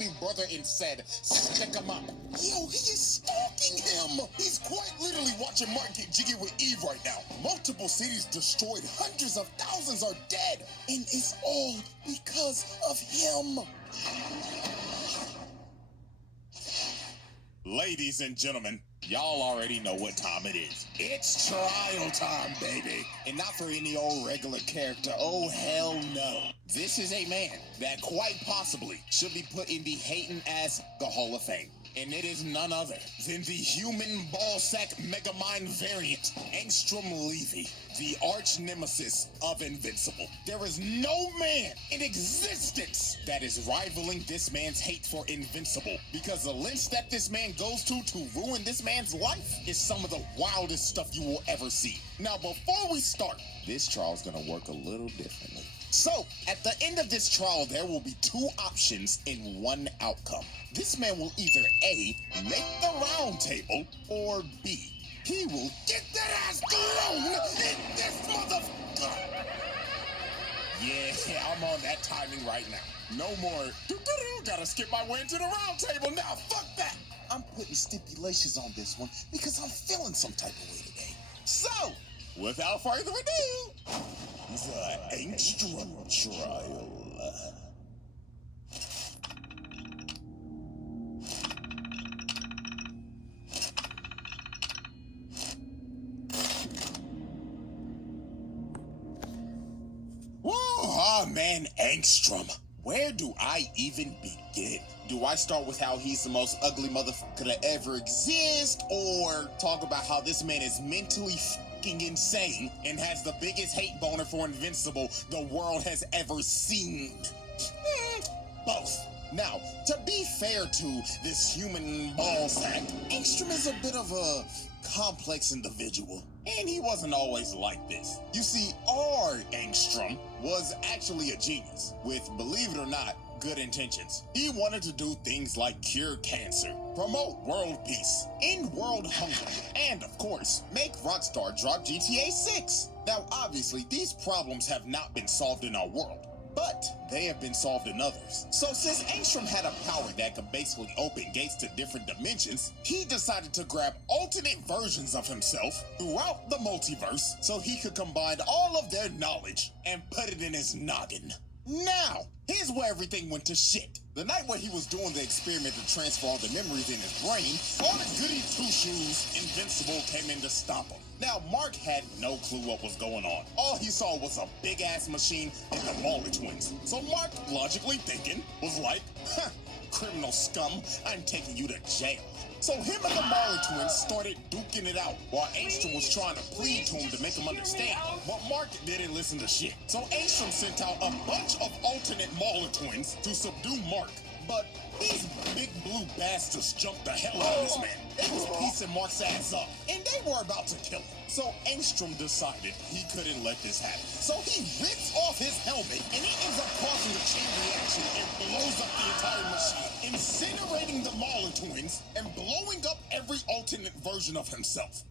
baby brother and said, stick him up. Yo, he is stalking him. He's quite literally watching Mark get jiggy with Eve right now. Multiple cities destroyed, hundreds of thousands are dead, and it's all because of him. Ladies and gentlemen, y'all already know what time it is. It's trial time, baby. And not for any old regular character. Oh, hell no. This is a man that quite possibly should be put in the hating-ass the Hall of Fame. And it is none other than the human ballsack megamind variant, Angstrom Levy, the arch nemesis of Invincible. There is no man in existence that is rivaling this man's hate for Invincible, because the lengths that this man goes to ruin this man's life is some of the wildest stuff you will ever see. Now, before we start, this trial's gonna work a little differently. So, at the end of this trial, there will be two options in one outcome. This man will either A, make the round table, or B, he will get that ass thrown in this motherfucker. Yeah, I'm on that timing right now. No more, gotta skip my way into the round table now, fuck that. I'm putting stipulations on this one because I'm feeling some type of way today. So, without further ado, the Angstrom trial. Oh man, Angstrom. Where do I even begin? Do I start with how he's the most ugly motherfucker to ever exist, or talk about how this man is mentally insane and has the biggest hate boner for Invincible the world has ever seen? Both. Now, to be fair to this human ballsack, Angstrom is a bit of a complex individual, and he wasn't always like this. You see, our Angstrom was actually a genius with, believe it or not, good intentions. He wanted to do things like cure cancer, promote world peace, end world hunger, and of course, make Rockstar drop GTA 6. Now, obviously, these problems have not been solved in our world, but they have been solved in others. So since Angstrom had a power that could basically open gates to different dimensions, he decided to grab alternate versions of himself throughout the multiverse so he could combine all of their knowledge and put it in his noggin. Now, here's where everything went to shit. The night where he was doing the experiment to transfer all the memories in his brain, all the goody two-shoes Invincible came in to stop him. Now, Mark had no clue what was going on. All he saw was a big-ass machine and the Marley twins. So Mark, logically thinking, was like, criminal scum, I'm taking you to jail. So him and the Marley twins started duking it out while Angstrom was trying to plead to him to make him understand. But Mark didn't listen to shit. So Angstrom sent out a bunch of alternate Marley twins to subdue Mark. But these big blue bastards jumped the hell out of this man. They was piecing Mark's ass up, and they were about to kill him. So Angstrom decided he couldn't let this happen. So he rips off his helmet, and it ends up causing a chain reaction and blows up the entire machine, incinerating the Marley twins and blowing up every alternate version of himself.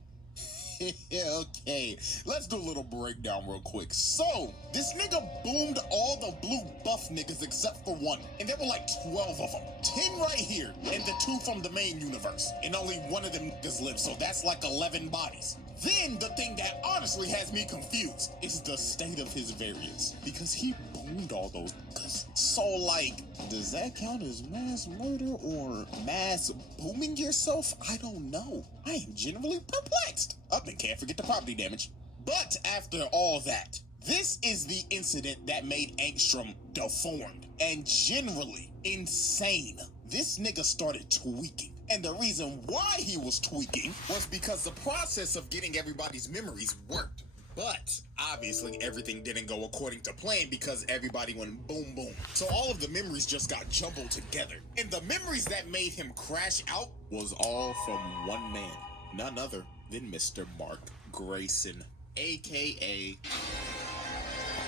Okay, let's do a little breakdown real quick. So, this nigga boomed all the blue buff niggas except for one, and there were like 12 of them. 10 right here, and the 2 from the main universe, and only one of them niggas lived, so that's like 11 bodies. Then, the thing that honestly has me confused is the state of his variants, because he boomed all those niggas. So, like, does that count as mass murder or mass booming yourself? I don't know. I am genuinely perplexed. Up and can't forget the property damage. But after all that, this is the incident that made Angstrom deformed and generally insane. This nigga started tweaking. And the reason why he was tweaking was because the process of getting everybody's memories worked. But obviously everything didn't go according to plan because everybody went boom boom. So all of the memories just got jumbled together. And the memories that made him crash out was all from one man, none other than Mr. Mark Grayson, aka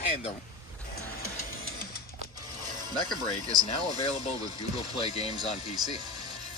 and the Mecha Break is now available with Google Play Games on PC.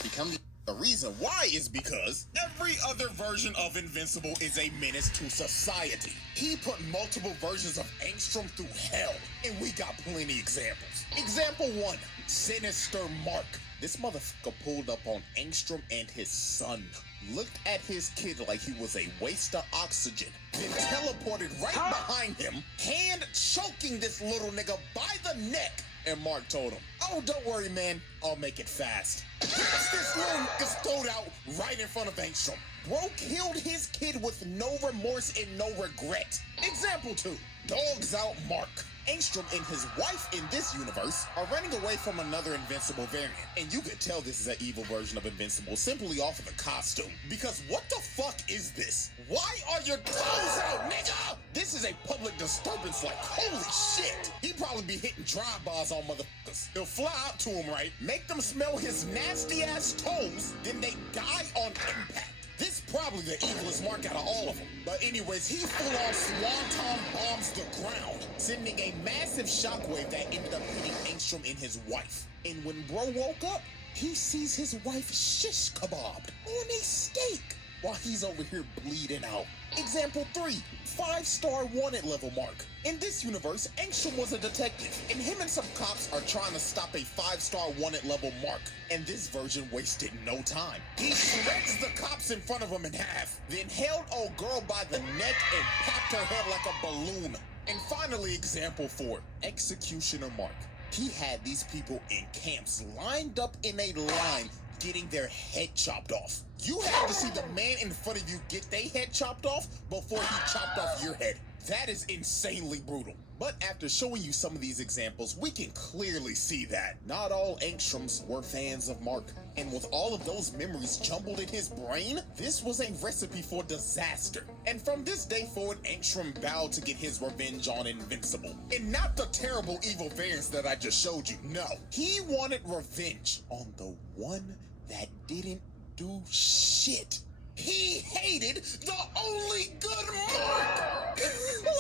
Become the reason why is because every other version of Invincible is a menace to society. He put multiple versions of Angstrom through hell, and we got plenty examples. Example 1, Sinister Mark. This motherfucker pulled up on Angstrom and his son, looked at his kid like he was a waste of oxygen, then teleported right behind him, hand choking this little nigga by the neck. And Mark told him, "Oh, don't worry, man. I'll make it fast." This little nigga's thrown out right in front of Angstrom. Bro killed his kid with no remorse and no regret. Example 2. Dogs out Mark. Angstrom and his wife in this universe are running away from another Invincible variant. And you can tell this is an evil version of Invincible simply off of the costume. Because what the fuck is this? Why are your toes out, nigga? This is a public disturbance like holy shit. He'd probably be hitting drive-bys on motherfuckers. He'll fly out to him, right? Make them smell his nasty ass toes, then they die on impact. This probably the evilest Mark out of all of them. But anyways, he full-on swanton bombs the ground, sending a massive shockwave that ended up hitting Angstrom and his wife. And when bro woke up, he sees his wife shish kebabbed on a steak while he's over here bleeding out. Example 3, 5-star wanted level Mark. In this universe, Angstrom was a detective, and him and some cops are trying to stop a 5-star wanted level Mark. And this version wasted no time. He shreds the cops in front of him in half, then held old girl by the neck and popped her head like a balloon. And finally, example 4, Executioner Mark. He had these people in camps lined up in a line getting their head chopped off. You had to see the man in front of you get their head chopped off before he chopped off your head. That is insanely brutal. But after showing you some of these examples, we can clearly see that not all Angstroms were fans of Mark. And with all of those memories jumbled in his brain, this was a recipe for disaster. And from this day forward, Angstrom vowed to get his revenge on Invincible. And not the terrible evil variants that I just showed you, no. He wanted revenge on the one that didn't do shit. He hated the only good Mark!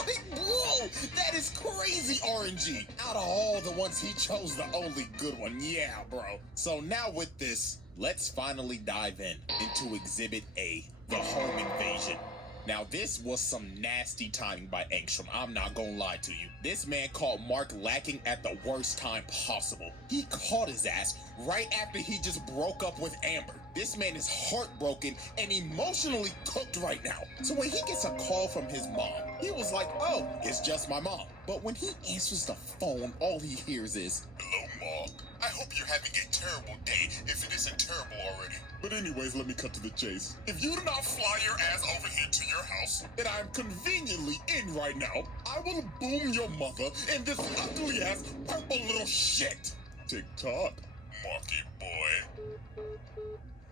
Like, bro, that is crazy RNG. Out of all the ones, he chose the only good one. Yeah, bro. So now with this, let's finally dive into Exhibit A, the home invasion. Now, this was some nasty timing by Angstrom. I'm not gonna lie to you. This man caught Mark lacking at the worst time possible. He caught his ass right after he just broke up with Amber. This man is heartbroken and emotionally cooked right now. So when he gets a call from his mom, he was like, "Oh, it's just my mom." But when he answers the phone, all he hears is, "Hello, Mom. I hope you're having a terrible day, if it isn't terrible already. But anyways, let me cut to the chase. If you do not fly your ass over here to your house that I'm conveniently in right now, I will boom your mother and this ugly ass purple little shit." Tick-tock, Marky boy.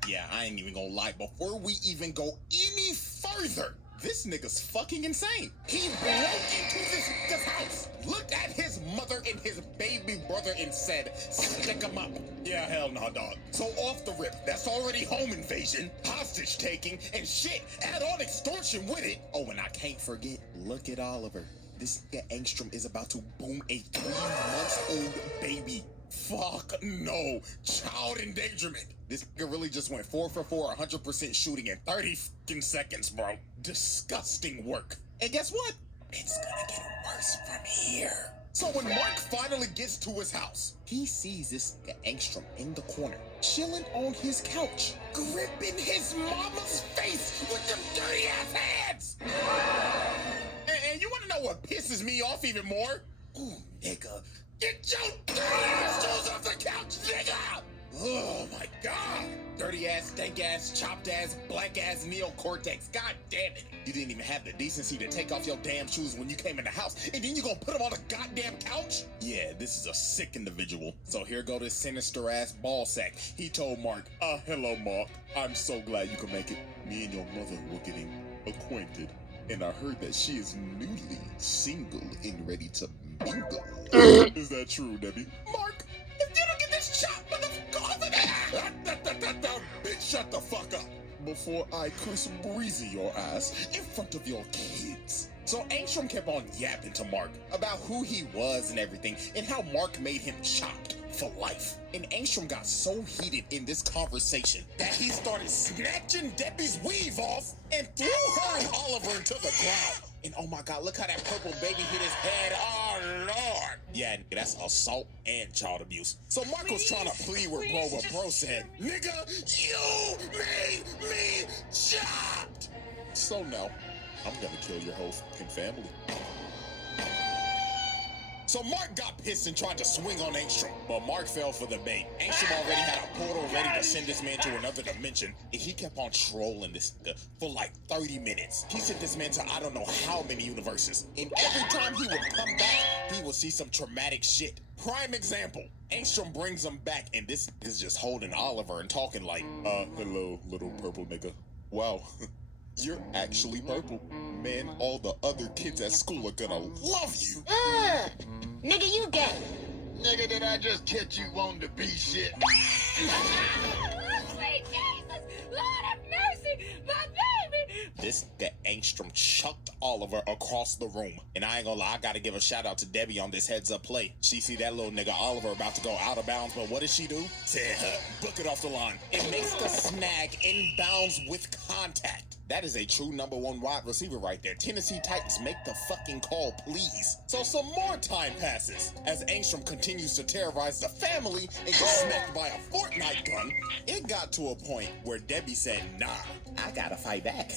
Yeah, I ain't even gonna lie. Before we even go any further, this nigga's fucking insane. He broke into this nigga's house, looked at his mother and his baby brother and said, "Stick him up." Yeah, hell no, dog. So off the rip, that's already home invasion, hostage taking, and shit, add on extortion with it. Oh, and I can't forget, look at Oliver. This nigga Angstrom is about to boom a 3-month-old baby. Fuck no. Child endangerment. This nigga really just went 4 for 4, 100% shooting in 30 fucking seconds, bro. Disgusting work. And guess what? It's gonna get worse from here. So when Mark finally gets to his house, he sees this nigga Angstrom in the corner, chilling on his couch, gripping his mama's face with them dirty ass hands. And you wanna know what pisses me off even more? Ooh, nigga. Get your dirty ass toes off the couch, nigga! Oh my god! Dirty ass, stank ass, chopped ass, black ass neocortex. God damn it! You didn't even have the decency to take off your damn shoes when you came in the house, and then you gonna put them on the goddamn couch? Yeah, this is a sick individual. So here go this sinister ass ball sack. He told Mark, "Hello, Mark. I'm so glad you can make it. Me and your mother were getting acquainted, and I heard that she is newly single and ready to mingle." Is that true, Debbie? Mark, if you don't get this chop, motherfucker, over there! Bitch, shut the fuck up before I Chris Breezy your ass in front of your kids. So Angstrom kept on yapping to Mark about who he was and everything, and how Mark made him chopped for life. And Angstrom got so heated in this conversation that he started snatching Debbie's weave off and threw her and Oliver into the ground. And oh my god, look how that purple baby hit his head. Oh lord. Yeah, nigga, that's assault and child abuse. So Mark was trying to plead with bro, but bro said, nigga, you made me chopped. So no, I'm gonna kill your whole fucking family. So Mark got pissed and tried to swing on Angstrom, but Mark fell for the bait. Angstrom already had a portal ready to send this man to another dimension, and he kept on trolling this nigga for like 30 minutes. He sent this man to I don't know how many universes, and every time he would come back, he would see some traumatic shit. Prime example, Angstrom brings him back, and this is just holding Oliver and talking like, hello, little purple nigga. Wow. You're actually purple. Man, all the other kids at school are gonna love you. Nigga, you gay. Nigga, did I just catch you wanting to be shit? Sweet Jesus! Lord have mercy! My baby! This guy Angstrom chucked Oliver across the room. And I ain't gonna lie, I gotta give a shout out to Debbie on this heads up play. She see that little nigga Oliver about to go out of bounds, but what does she do? Said, book it off the line. It makes the snag inbounds with contact. That is a true number one wide receiver right there. Tennessee Titans, make the fucking call, please. So some more time passes. As Angstrom continues to terrorize the family and gets smacked by a Fortnite gun, it got to a point where Debbie said, nah, I gotta fight back.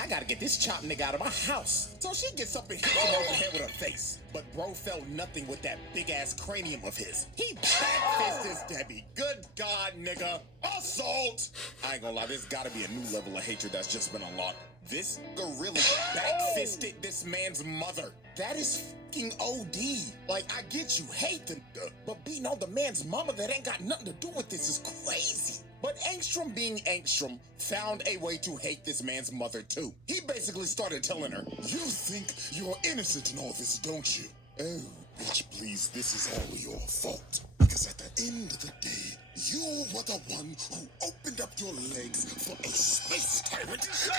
I gotta get this chopped nigga out of my house. So she gets up and hits him over the head with her face. But bro felt nothing with that big-ass cranium of his. He back-fists Debbie. Good God, nigga. Assault! I ain't gonna lie, there's gotta be a new level of hatred that's just been unlocked. This gorilla back-fisted this man's mother. That is fucking OD. Like, I get you hate the nigga, but beating on the man's mama that ain't got nothing to do with this is crazy. But Angstrom being Angstrom found a way to hate this man's mother too. He basically started telling her, you think you're innocent in all this, don't you? Oh, bitch, please, this is all your fault. Because at the end of the day, you were the one who opened up your legs for a space tyrant. He's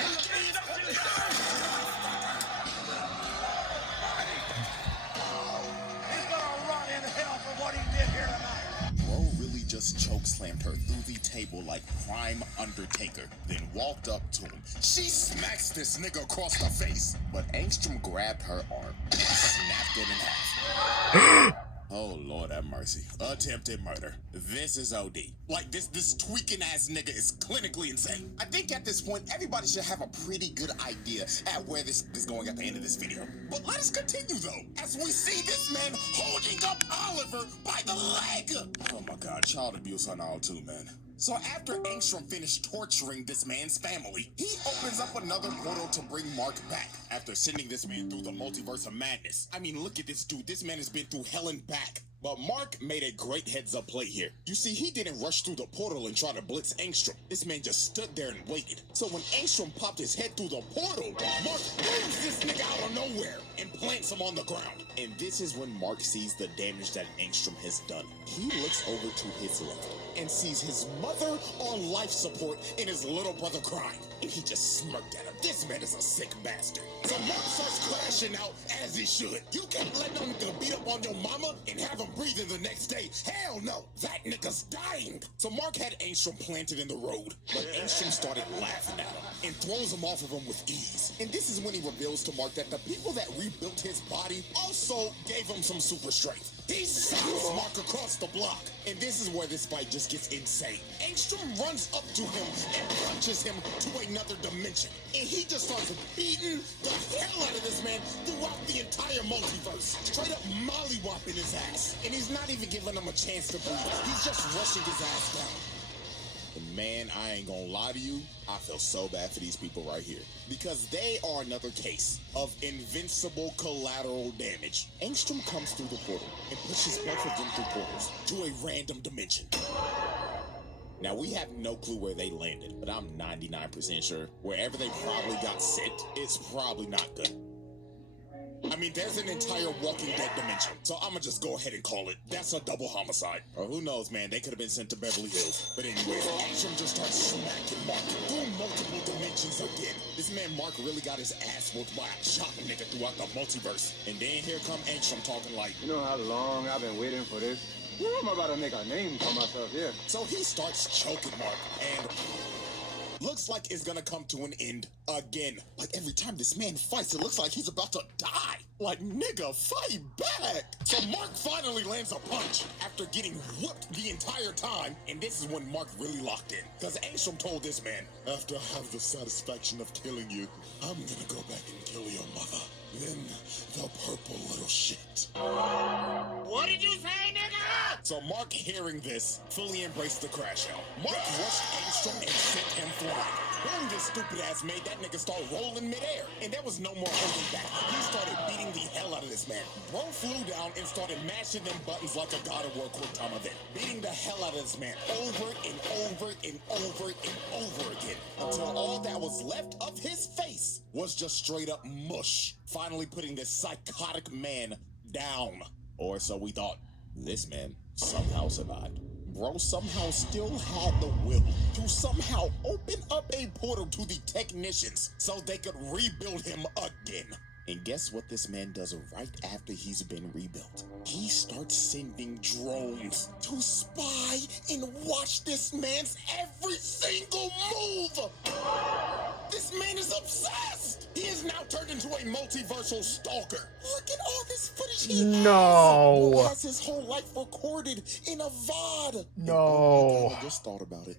gonna rot in hell for what he did here tonight. Bro really just chokeslammed her through the table like prime Undertaker, then walked up to him. She smacks this nigga across the face, but Angstrom grabbed her arm and snapped it in half. Oh, Lord have mercy. Attempted murder. This is OD. Like, this tweaking ass nigga is clinically insane. I think at this point, everybody should have a pretty good idea at where this is going at the end of this video. But let us continue, though, as we see this man holding up Oliver by the leg. Oh my God, child abuse on all too, man. So after Angstrom finished torturing this man's family, he opens up another portal to bring Mark back after sending this man through the multiverse of madness. I mean, look at this dude. This man has been through hell and back. But Mark made a great heads-up play here. You see, he didn't rush through the portal and try to blitz Angstrom. This man just stood there and waited. So when Angstrom popped his head through the portal, Mark moves this nigga out of nowhere and plants him on the ground. And this is when Mark sees the damage that Angstrom has done. He looks over to his left and sees his mother on life support and his little brother crying. And he just smirked at him. This man is a sick bastard. So Mark starts crashing out as he should. You can't let no nigga beat up on your mama and have him breathing the next day. Hell no, that nigga's dying. So Mark had Angstrom planted in the road, but Angstrom started laughing at him and throws him off of him with ease. And this is when he reveals to Mark that the people that rebuilt his body also gave him some super strength. He socks Mark across the block. And this is where this fight just gets insane. Angstrom runs up to him and punches him to another dimension. And he just starts beating the hell out of this man throughout the entire multiverse. Straight up mollywopping his ass. And he's not even giving him a chance to breathe. He's just rushing his ass down. And man, I ain't gonna lie to you, I feel so bad for these people right here. Because they are another case of invincible collateral damage. Angstrom comes through the portal and pushes both of them through portals to a random dimension. Now, we have no clue where they landed, but I'm 99% sure wherever they probably got sent, it's probably not good. I mean, there's an entire Walking Dead dimension, so I'ma just go ahead and call it. That's a double homicide. Or who knows, man, they could have been sent to Beverly Hills. But anyways, Angstrom just starts smacking Mark through multiple dimensions again. This man Mark really got his ass whooped by a chop nigga throughout the multiverse. And then here come Angstrom talking like, you know how long I've been waiting for this? I'm about to make a name for myself here. So he starts choking Mark, and looks like it's gonna come to an end again. Like every time this man fights, it looks like he's about to die. Like, nigga, fight back. So Mark finally lands a punch after getting whooped the entire time. And this is when Mark really locked in. Because Angstrom told this man, after I have the satisfaction of killing you, I'm gonna go back and kill your mother. Then the purple little shit. What did you say, nigga? So Mark, hearing this, fully embraced the crash out. Mark rushed Angstrom and sent him flying. Boom, this stupid ass made that nigga start rolling midair. And there was no more holding back. He started beating the hell out of this man. Bro flew down and started mashing them buttons like a God of War quick time event. Beating the hell out of this man over and over and over and over again. Until all that was left of his face was just straight up mush. Finally putting this psychotic man down. Or so we thought. This man somehow survived. Bro somehow still had the will to somehow open up a portal to the technicians so they could rebuild him again. And guess what this man does right after he's been rebuilt? He starts sending drones to spy and watch this man's every single move. This man is obsessed. He is now turned into a multiversal stalker. Look at all this footage he No. has. He has his whole life recorded in a VOD. No. I just thought about it.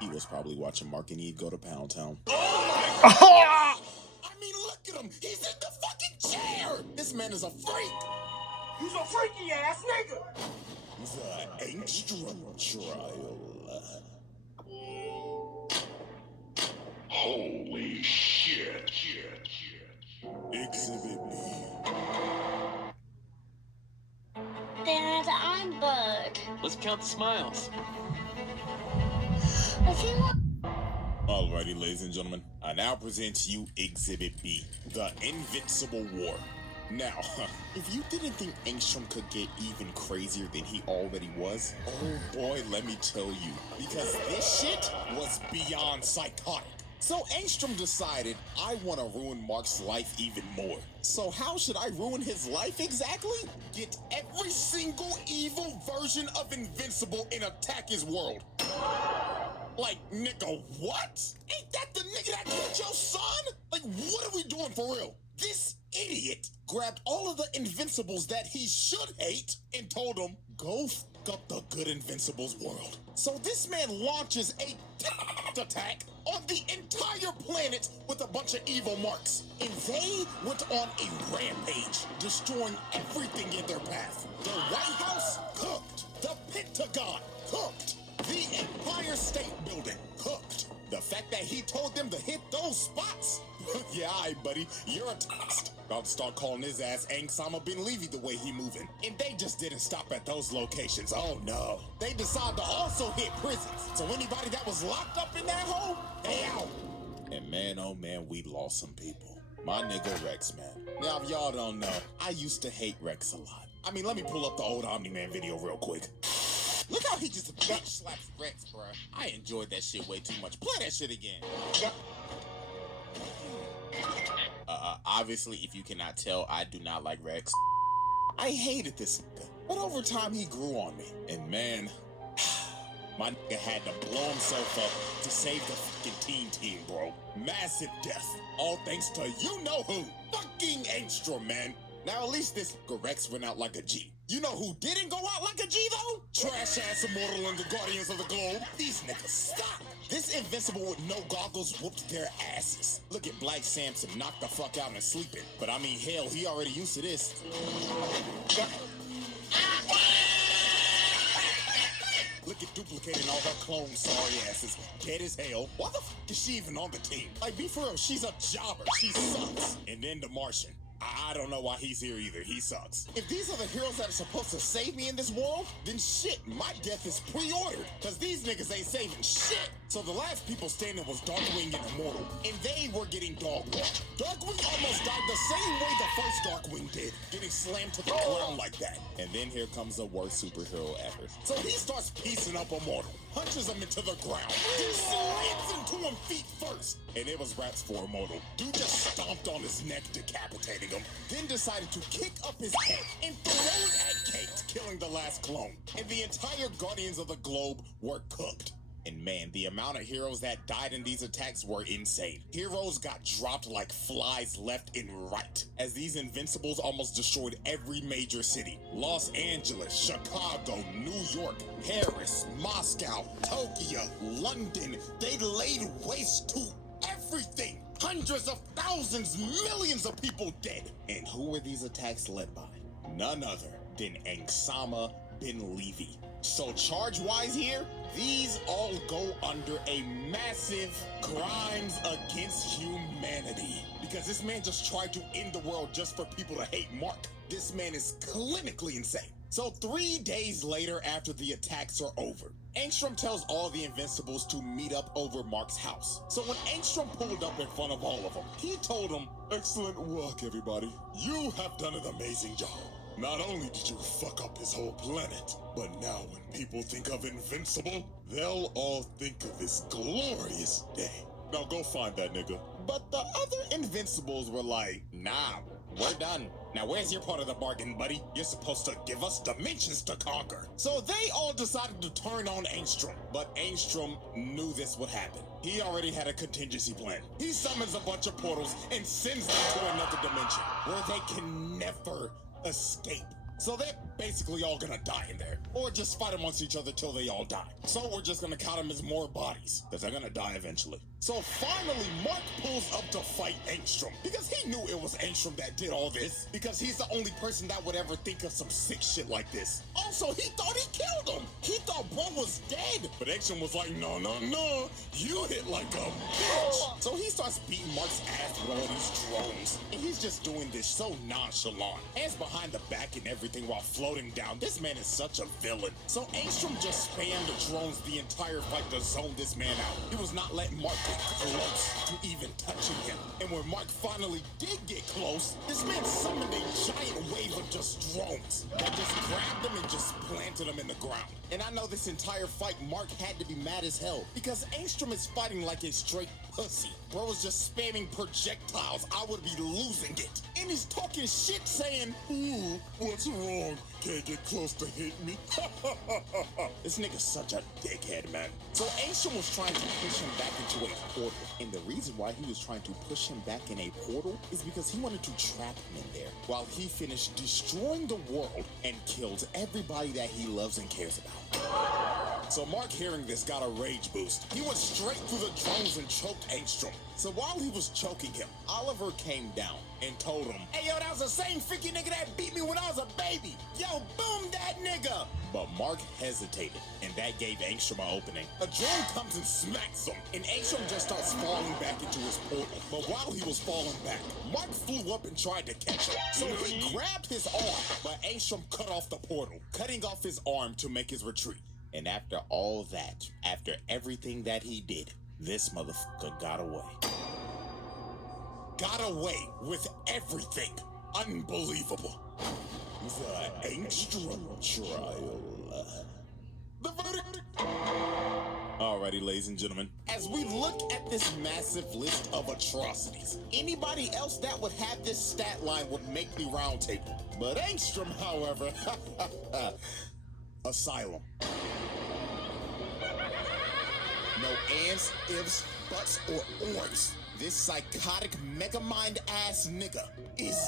He was probably watching Mark and Eve go to Pound Town. Ah! I mean, look at him. He's in the fucking chair. This man is a freak. He's a freaky ass nigga. The Angstrom trial. Holy shit. Exhibit B. Dad, I'm Bud. Let's count the smiles. If you want. Alrighty, ladies and gentlemen, I now present to you Exhibit B, the Invincible War. Now, if you didn't think Angstrom could get even crazier than he already was, oh boy, let me tell you, because this shit was beyond psychotic. So Angstrom decided, I want to ruin Mark's life even more. So how should I ruin his life exactly? Get every single evil version of Invincible and attack his world. Like, nigga, what? Ain't that the nigga that killed your son? Like, what are we doing for real? This idiot grabbed all of the Invincibles that he should hate and told them, go f*** up the good Invincibles world. So this man launches a attack on the entire planet with a bunch of evil marks. And they went on a rampage, destroying everything in their path. The White House, cooked. The Pentagon, cooked. The Empire State Building, cooked. The fact that he told them to hit those spots? Yeah, alright, buddy, you're a toast. About to start calling his ass Osama bin Levy the way he moving. And they just didn't stop at those locations. Oh no. They decided to also hit prisons. So anybody that was locked up in that hole, they out. And man, oh man, we lost some people. My nigga Rex, man. Now, if y'all don't know, I used to hate Rex a lot. I mean, let me pull up the old Omni-Man video real quick. Look how he just bitch slaps Rex, bruh. I enjoyed that shit way too much. Play that shit again. Obviously, if you cannot tell, I do not like Rex. I hated this nigga, but over time he grew on me. And man, my nigga had to blow himself up to save the fucking team, bro. Massive death. All thanks to you-know-who. Fucking Angstrom, man. Now at least this Rex went out like a G. You know who didn't go out like a G, though? Trash-ass Immortal and the Guardians of the Globe. These niggas stop. This Invincible with no goggles whooped their asses. Look at Black Samson knocked the fuck out and sleeping. But I mean, hell, he already used to this. Look at duplicating all her clone sorry asses. Dead as hell. Why the fuck is she even on the team? Like, be for real, she's a jobber. She sucks. And then the Martian. I don't know why he's here either. He sucks. If these are the heroes that are supposed to save me in this world, then shit, my death is pre-ordered. Cause these niggas ain't saving shit. So the last people standing was Darkwing and Immortal, and they were getting dog-walked. Darkwing almost died the same way the first Darkwing did, getting slammed to the ground like that. And then here comes the worst superhero ever. So he starts piecing up Immortal, punches him into the ground, then slams into him feet first. And it was raps for Immortal. Dude just stomped on his neck, decapitating him, then decided to kick up his head and throw it at Kate, killing the last clone. And the entire Guardians of the Globe were cooked. And man, the amount of heroes that died in these attacks were insane. Heroes got dropped like flies left and right, as these Invincibles almost destroyed every major city. Los Angeles, Chicago, New York, Paris, Moscow, Tokyo, London. They laid waste to everything. Hundreds of thousands, millions of people dead. And who were these attacks led by? None other than Angstrom bin Levy. So charge-wise here, these all go under a massive crimes against humanity. Because this man just tried to end the world just for people to hate Mark. This man is clinically insane. So 3 days later, after the attacks are over, Angstrom tells all the Invincibles to meet up over Mark's house. So when Angstrom pulled up in front of all of them, he told them, "Excellent work, everybody. You have done an amazing job. Not only did you fuck up this whole planet, but now when people think of Invincible, they'll all think of this glorious day. Now go find that nigga." But the other Invincibles were like, "Nah, we're done. Now where's your part of the bargain, buddy? You're supposed to give us dimensions to conquer." So they all decided to turn on Angstrom. But Angstrom knew this would happen. He already had a contingency plan. He summons a bunch of portals and sends them to another dimension where they can never escape. So they're basically all gonna die in there, or just fight amongst each other till they all die. So we're just gonna count them as more bodies, because they're gonna die eventually. So finally, Mark pulls up to fight Angstrom, because he knew it was Angstrom that did all this, because he's the only person that would ever think of some sick shit like this. Also, he thought he killed him. He thought bro was dead. But Angstrom was like, "No, no, no, you hit like a bitch." So he starts beating Mark's ass with all these drones, and he's just doing this so nonchalant. Hands behind the back and everything while floating down. This man is such a villain. So Angstrom just spammed the drones the entire fight to zone this man out. He was not letting Mark get close to even touching him. And when Mark finally did get close, this man summoned a giant wave of just drones that just grabbed him and just planted him in the ground. And I know this entire fight, Mark had to be mad as hell, because Angstrom is fighting like a straight pussy. Bro was just spamming projectiles. I would be losing it. And he's talking shit saying, "Ooh, what's wrong? Can't get close to hit me." This nigga's such a dickhead, man. So Angstrom was trying to push him back into a portal. And the reason why he was trying to push him back in a portal is because he wanted to trap him in there while he finished destroying the world and kills everybody that he loves and cares about. So Mark, hearing this, got a rage boost. He went straight through the drones and choked Angstrom. So while he was choking him, Oliver came down and told him, "Hey, yo, that was the same freaky nigga that beat me when I was a baby. Yo, boom that nigga." But Mark hesitated, and that gave Angstrom an opening. A drone comes and smacks him, and Angstrom just starts falling back into his portal. But while he was falling back, Mark flew up and tried to catch him. So he grabbed his arm, but Angstrom cut off the portal, cutting off his arm to make his retreat. And after all that, after everything that he did, this motherfucker got away. Got away with everything. Unbelievable. The Angstrom trial. The verdict. Alrighty, ladies and gentlemen, as we look at this massive list of atrocities, anybody else that would have this stat line would make me roundtable. But Angstrom, however, asylum. No ands, ifs, buts, or ors. This psychotic megamind ass nigga is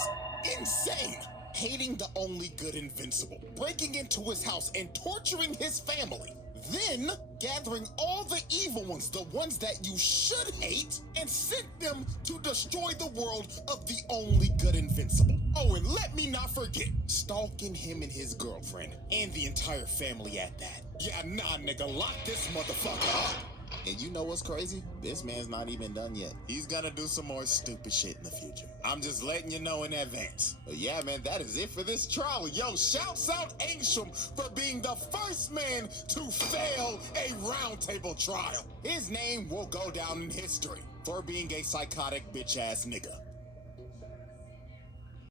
insane. Hating the only good Invincible, breaking into his house and torturing his family, then gathering all the evil ones, the ones that you should hate, and sent them to destroy the world of the only good Invincible. Oh, and let me not forget, stalking him and his girlfriend, and the entire family at that. Yeah, nah, nigga, lock this motherfucker up. And you know what's crazy? This man's not even done yet. He's gonna do some more stupid shit in the future. I'm just letting you know in advance. But yeah, man, that is it for this trial. Yo, shouts out Angstrom for being the first man to fail a roundtable trial. His name will go down in history for being a psychotic bitch-ass nigga.